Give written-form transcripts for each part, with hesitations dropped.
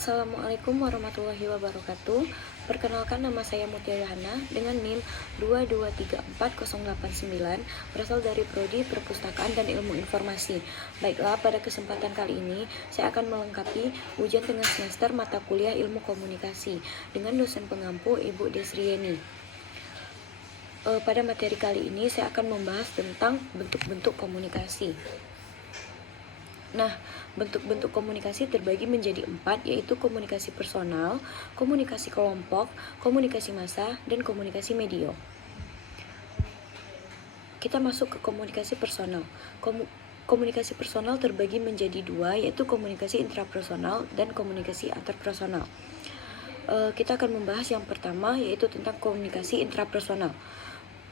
Assalamualaikum warahmatullahi wabarakatuh. Perkenalkan, nama saya Mutia Yohana dengan NIM 2234089, berasal dari Prodi Perpustakaan dan Ilmu Informasi. Baiklah, pada kesempatan kali ini saya akan melengkapi ujian tengah semester mata kuliah Ilmu Komunikasi dengan dosen pengampu Ibu Desrieni. Pada materi kali ini saya akan membahas tentang bentuk-bentuk komunikasi. Nah, bentuk-bentuk komunikasi terbagi menjadi 4, yaitu komunikasi personal, komunikasi kelompok, komunikasi massa, dan komunikasi media. Kita masuk ke komunikasi personal. Komunikasi personal terbagi menjadi 2, yaitu komunikasi intrapersonal dan komunikasi antarpersonal. Kita akan membahas yang pertama, yaitu tentang komunikasi intrapersonal.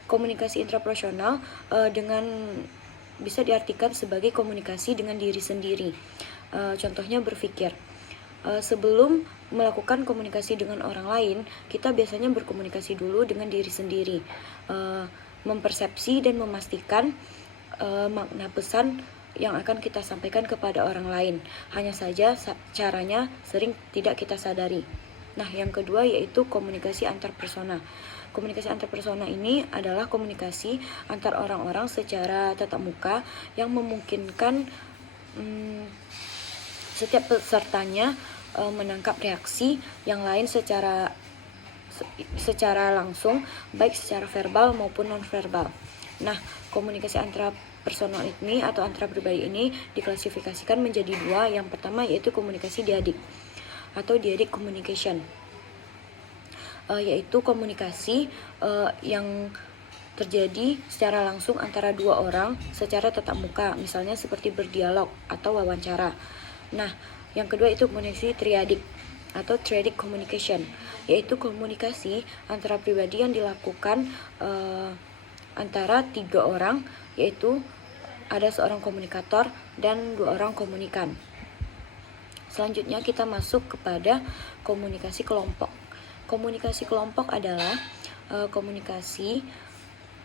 Komunikasi intrapersonal bisa diartikan sebagai komunikasi dengan diri sendiri. Contohnya berpikir. Sebelum melakukan komunikasi dengan orang lain, kita biasanya berkomunikasi dulu dengan diri sendiri, mempersepsi dan memastikan makna pesan yang akan kita sampaikan kepada orang lain. Hanya saja caranya sering tidak kita sadari. Nah, yang kedua yaitu komunikasi antarpersona. Komunikasi antarpersona ini adalah komunikasi antar orang-orang secara tatap muka yang memungkinkan setiap pesertanya menangkap reaksi yang lain secara langsung, baik secara verbal maupun non-verbal. Nah, komunikasi antarpersonal ini atau antarpribadi ini diklasifikasikan menjadi 2. Yang pertama yaitu komunikasi diadik atau diadik communication, yaitu komunikasi yang terjadi secara langsung antara 2 orang secara tatap muka, misalnya seperti berdialog atau wawancara. Nah, yang kedua itu komunikasi triadik atau triadic communication, yaitu komunikasi antara pribadi yang dilakukan antara 3 orang, yaitu ada seorang komunikator dan 2 orang komunikan. Selanjutnya kita masuk kepada komunikasi kelompok. Komunikasi kelompok adalah komunikasi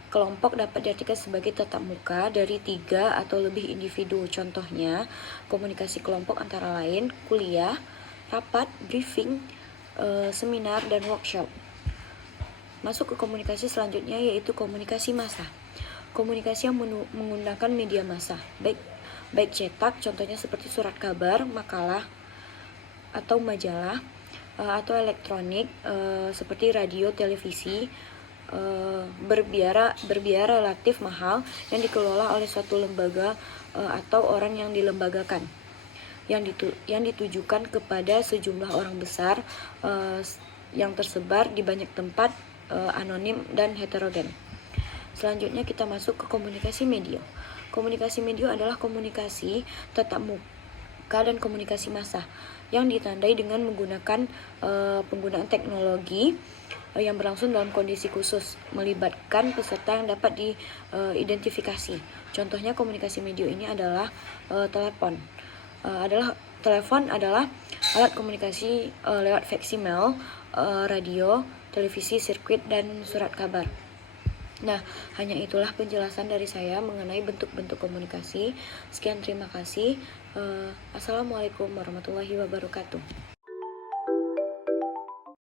kelompok dapat diartikan sebagai tatap muka dari 3 atau lebih individu. Contohnya, komunikasi kelompok antara lain kuliah, rapat, briefing, seminar, dan workshop. Masuk ke komunikasi selanjutnya yaitu komunikasi massa. Komunikasi yang menggunakan media massa, baik cetak, contohnya seperti surat kabar, makalah, atau majalah, atau elektronik, seperti radio, televisi, berbiara relatif mahal yang dikelola oleh suatu lembaga atau orang yang dilembagakan, yang ditujukan kepada sejumlah orang besar yang tersebar di banyak tempat, anonim dan heterogen. Selanjutnya kita masuk ke komunikasi media. Komunikasi media adalah komunikasi tatap muka dan komunikasi massa yang ditandai dengan menggunakan penggunaan teknologi yang berlangsung dalam kondisi khusus, melibatkan peserta yang dapat diidentifikasi. Contohnya komunikasi media ini adalah telepon. Telepon adalah alat komunikasi lewat faksimiles, radio, televisi, sirkuit, dan surat kabar. Nah, hanya itulah penjelasan dari saya mengenai bentuk-bentuk komunikasi. Sekian, terima kasih. Assalamualaikum warahmatullahi wabarakatuh.